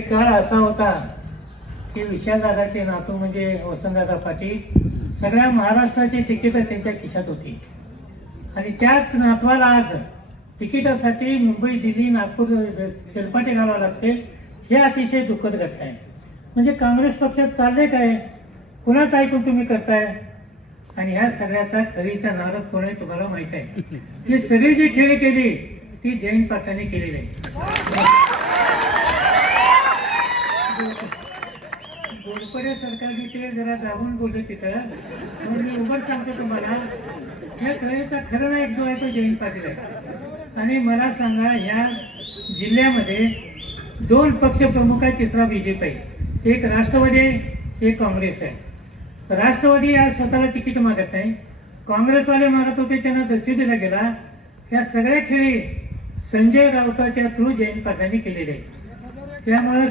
काळ असा होता की विशालदादाचे नातू म्हणजे वसंतदादा पाटील सगळ्या महाराष्ट्राची तिकीटं त्यांच्या खिशात होती. आणि त्याच नातवाला आज तिकिटासाठी मुंबई दिल्ली नागपूर हेलपाटे घालावं लागते हे अतिशय दुःखद घटना आहे. म्हणजे काँग्रेस पक्षात चालले काय? कुणाचं ऐकून तुम्ही करताय? आणि ह्या सगळ्याचा खरीचा नारद कोण आहे तुम्हाला माहीत आहे. ही सगळी जी खेळी केली ती जयंत पाटलांनी केलेली आहे. गोडपडे सरकारने ते जरा दाबून बोलले तिथं. म्हणून मी उघड सांगतो तुम्हाला या कलेचा खरं एक जो आहे तो जयंत पाटील आहे. आणि मला सांगा ह्या जिल्ह्यामध्ये दोन पक्ष प्रमुख आहे तिसरा बीजेपी आहे. एक राष्ट्रवादी आहे एक काँग्रेस आहे. राष्ट्रवादी आज स्वतःला तिकीट मागत नाही. काँग्रेसवाले मागत होते त्यांना दर्शन दिला गेला. या सगळ्या खेळी संजय राऊताच्या थ्रू जयंत पाटलांनी केलेले आहे त्यामुळे